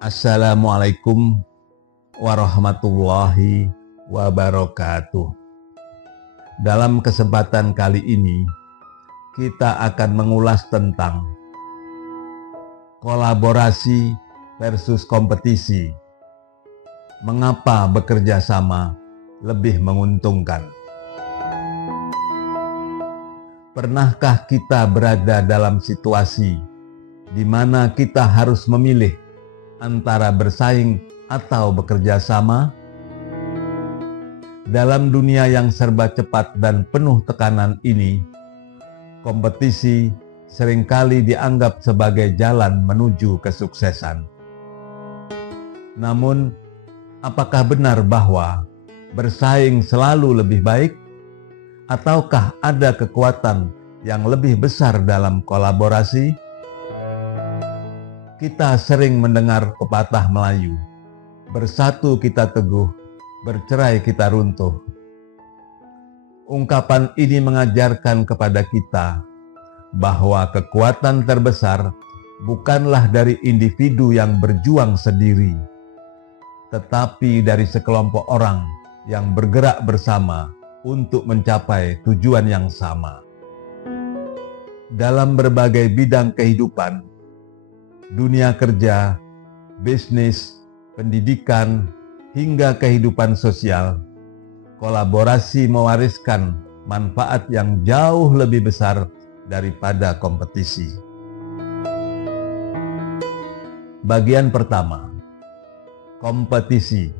Assalamualaikum warahmatullahi wabarakatuh. Dalam kesempatan kali ini, kita akan mengulas tentang kolaborasi versus kompetisi. Mengapa bekerja sama lebih menguntungkan? Pernahkah kita berada dalam situasi di mana kita harus memilih antara bersaing atau bekerja sama? Dalam dunia yang serba cepat dan penuh tekanan ini, kompetisi seringkali dianggap sebagai jalan menuju kesuksesan. Namun, apakah benar bahwa bersaing selalu lebih baik? Ataukah ada kekuatan yang lebih besar dalam kolaborasi? Kita sering mendengar pepatah Melayu, bersatu kita teguh, bercerai kita runtuh. Ungkapan ini mengajarkan kepada kita bahwa kekuatan terbesar bukanlah dari individu yang berjuang sendiri, tetapi dari sekelompok orang yang bergerak bersama untuk mencapai tujuan yang sama. Dalam berbagai bidang kehidupan, dunia kerja, bisnis, pendidikan, hingga kehidupan sosial, kolaborasi mewariskan manfaat yang jauh lebih besar daripada kompetisi. Bagian pertama, kompetisi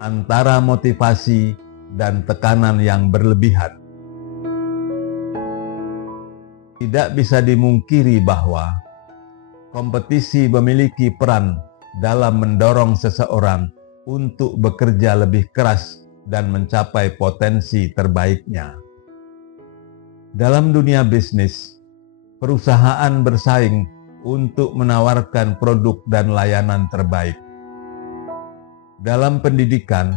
antara motivasi dan tekanan yang berlebihan. Tidak bisa dimungkiri bahwa kompetisi memiliki peran dalam mendorong seseorang untuk bekerja lebih keras dan mencapai potensi terbaiknya. Dalam dunia bisnis, perusahaan bersaing untuk menawarkan produk dan layanan terbaik. Dalam pendidikan,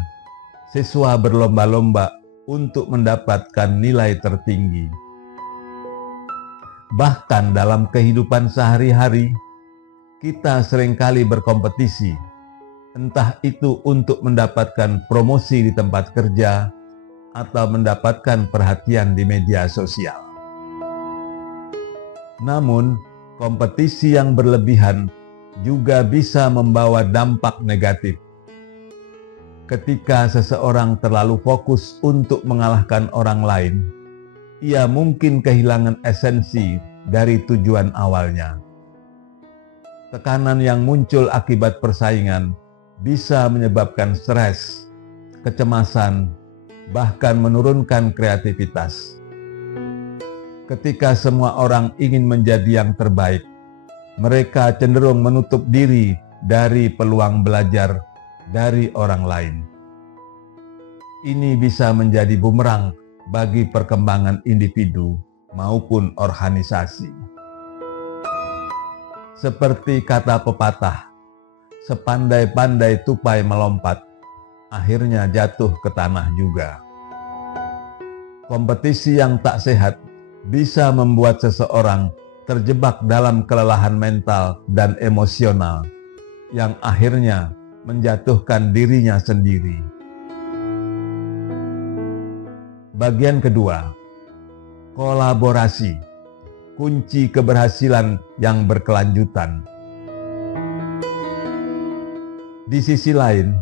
siswa berlomba-lomba untuk mendapatkan nilai tertinggi. Bahkan dalam kehidupan sehari-hari, kita seringkali berkompetisi, entah itu untuk mendapatkan promosi di tempat kerja atau mendapatkan perhatian di media sosial. Namun, kompetisi yang berlebihan juga bisa membawa dampak negatif. Ketika seseorang terlalu fokus untuk mengalahkan orang lain, ia mungkin kehilangan esensi dari tujuan awalnya. Tekanan yang muncul akibat persaingan bisa menyebabkan stres, kecemasan, bahkan menurunkan kreativitas. Ketika semua orang ingin menjadi yang terbaik, mereka cenderung menutup diri dari peluang belajar dari orang lain. Ini bisa menjadi bumerang bagi perkembangan individu maupun organisasi. Seperti kata pepatah, sepandai-pandai tupai melompat, akhirnya jatuh ke tanah juga. Kompetisi yang tak sehat bisa membuat seseorang terjebak dalam kelelahan mental dan emosional, yang akhirnya menjatuhkan dirinya sendiri. Bagian kedua, kolaborasi, kunci keberhasilan yang berkelanjutan. Di sisi lain,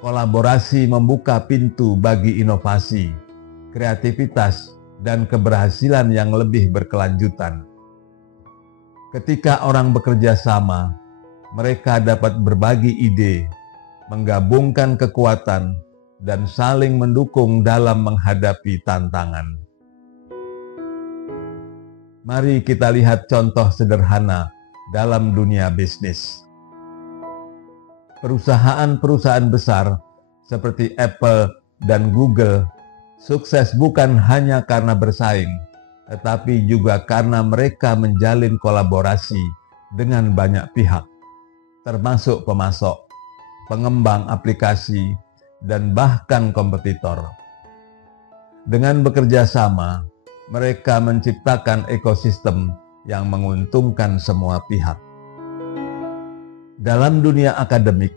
kolaborasi membuka pintu bagi inovasi, kreativitas, dan keberhasilan yang lebih berkelanjutan. Ketika orang bekerja sama, mereka dapat berbagi ide, menggabungkan kekuatan, dan saling mendukung dalam menghadapi tantangan. Mari kita lihat contoh sederhana dalam dunia bisnis. Perusahaan-perusahaan besar seperti Apple dan Google sukses bukan hanya karena bersaing, tetapi juga karena mereka menjalin kolaborasi dengan banyak pihak, termasuk pemasok, pengembang aplikasi, dan bahkan kompetitor. Dengan bekerja sama, mereka menciptakan ekosistem yang menguntungkan semua pihak. Dalam dunia akademik,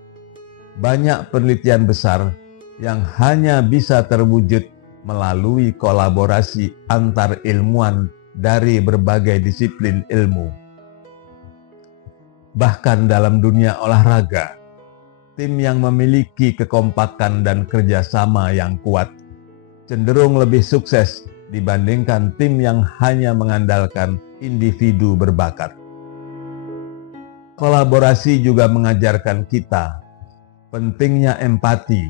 banyak penelitian besar yang hanya bisa terwujud melalui kolaborasi antar ilmuwan dari berbagai disiplin ilmu. Bahkan dalam dunia olahraga, tim yang memiliki kekompakan dan kerjasama yang kuat cenderung lebih sukses dibandingkan tim yang hanya mengandalkan individu berbakat. Kolaborasi juga mengajarkan kita pentingnya empati,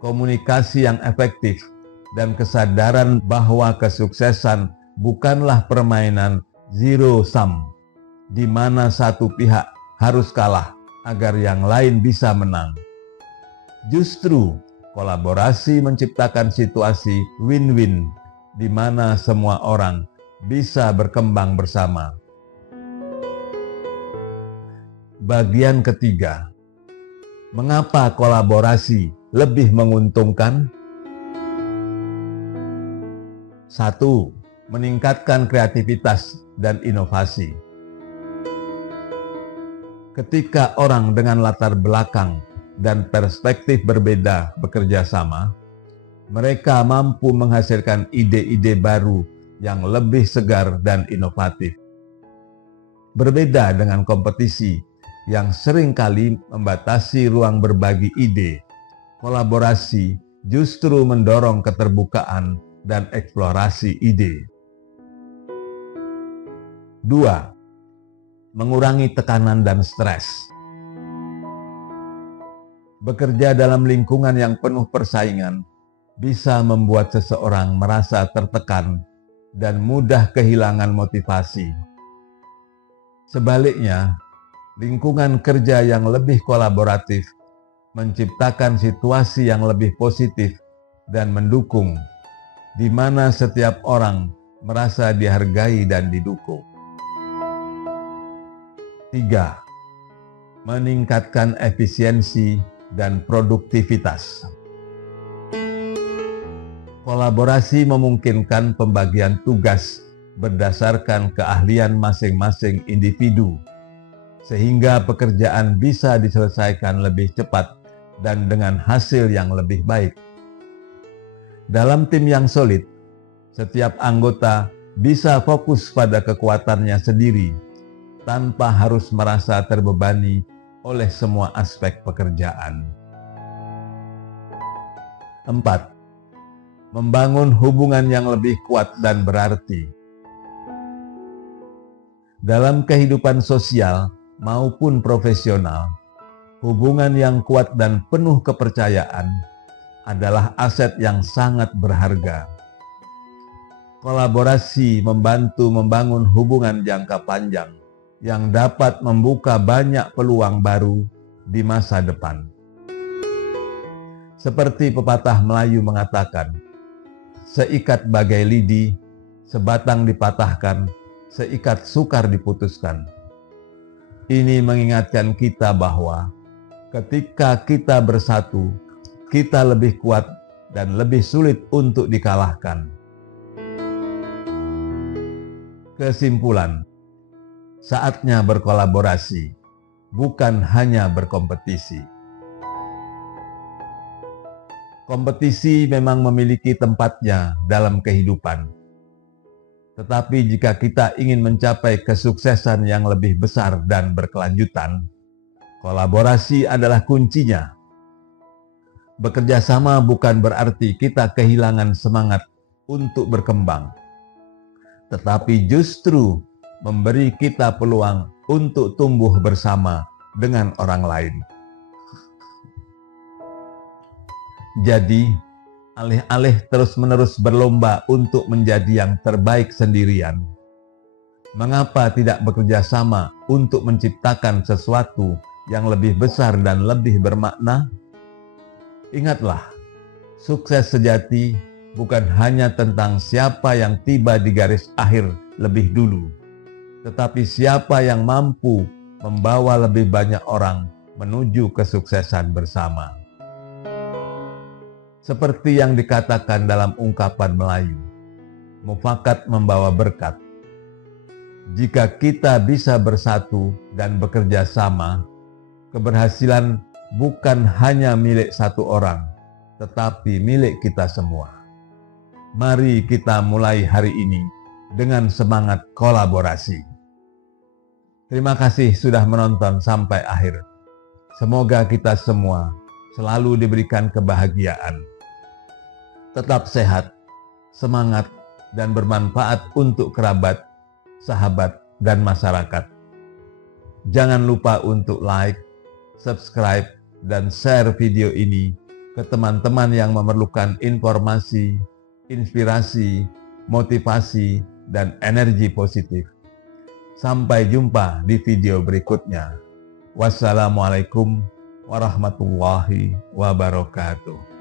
komunikasi yang efektif, dan kesadaran bahwa kesuksesan bukanlah permainan zero sum, di mana satu pihak harus kalah agar yang lain bisa menang. Justru, kolaborasi menciptakan situasi win-win, di mana semua orang bisa berkembang bersama. Bagian ketiga, mengapa kolaborasi lebih menguntungkan? 1. Meningkatkan kreativitas dan inovasi. Ketika orang dengan latar belakang dan perspektif berbeda bekerja sama, mereka mampu menghasilkan ide-ide baru yang lebih segar dan inovatif. Berbeda dengan kompetisi yang seringkali membatasi ruang berbagi ide, kolaborasi justru mendorong keterbukaan dan eksplorasi ide. 2. Mengurangi tekanan dan stres. Bekerja dalam lingkungan yang penuh persaingan bisa membuat seseorang merasa tertekan dan mudah kehilangan motivasi. Sebaliknya, lingkungan kerja yang lebih kolaboratif menciptakan situasi yang lebih positif dan mendukung, di mana setiap orang merasa dihargai dan didukung. 3. Meningkatkan efisiensi dan produktivitas. Kolaborasi memungkinkan pembagian tugas berdasarkan keahlian masing-masing individu, sehingga pekerjaan bisa diselesaikan lebih cepat dan dengan hasil yang lebih baik. Dalam tim yang solid, setiap anggota bisa fokus pada kekuatannya sendiri, tanpa harus merasa terbebani oleh semua aspek pekerjaan. 4. Membangun hubungan yang lebih kuat dan berarti. Dalam kehidupan sosial maupun profesional, hubungan yang kuat dan penuh kepercayaan adalah aset yang sangat berharga. Kolaborasi membantu membangun hubungan jangka panjang yang dapat membuka banyak peluang baru di masa depan. Seperti pepatah Melayu mengatakan, seikat bagai lidi, sebatang dipatahkan, seikat sukar diputuskan. Ini mengingatkan kita bahwa ketika kita bersatu, kita lebih kuat dan lebih sulit untuk dikalahkan. Kesimpulan, saatnya berkolaborasi, bukan hanya berkompetisi. Kompetisi memang memiliki tempatnya dalam kehidupan. Tetapi jika kita ingin mencapai kesuksesan yang lebih besar dan berkelanjutan, kolaborasi adalah kuncinya. Bekerja sama bukan berarti kita kehilangan semangat untuk berkembang, tetapi justru memberi kita peluang untuk tumbuh bersama dengan orang lain. Jadi, alih-alih terus-menerus berlomba untuk menjadi yang terbaik sendirian, mengapa tidak bekerja sama untuk menciptakan sesuatu yang lebih besar dan lebih bermakna? Ingatlah, sukses sejati bukan hanya tentang siapa yang tiba di garis akhir lebih dulu, tetapi siapa yang mampu membawa lebih banyak orang menuju kesuksesan bersama. Seperti yang dikatakan dalam ungkapan Melayu, mufakat membawa berkat. Jika kita bisa bersatu dan bekerja sama, Keberhasilan bukan hanya milik satu orang, tetapi milik kita semua. Mari kita mulai hari ini dengan semangat kolaborasi. Terima kasih sudah menonton sampai akhir. Semoga kita semua selalu diberikan kebahagiaan. Tetap sehat, semangat, dan bermanfaat untuk kerabat, sahabat, dan masyarakat. Jangan lupa untuk like, subscribe, dan share video ini ke teman-teman yang memerlukan informasi, inspirasi, motivasi, dan energi positif. Sampai jumpa di video berikutnya. Wassalamualaikum warahmatullahi wabarakatuh.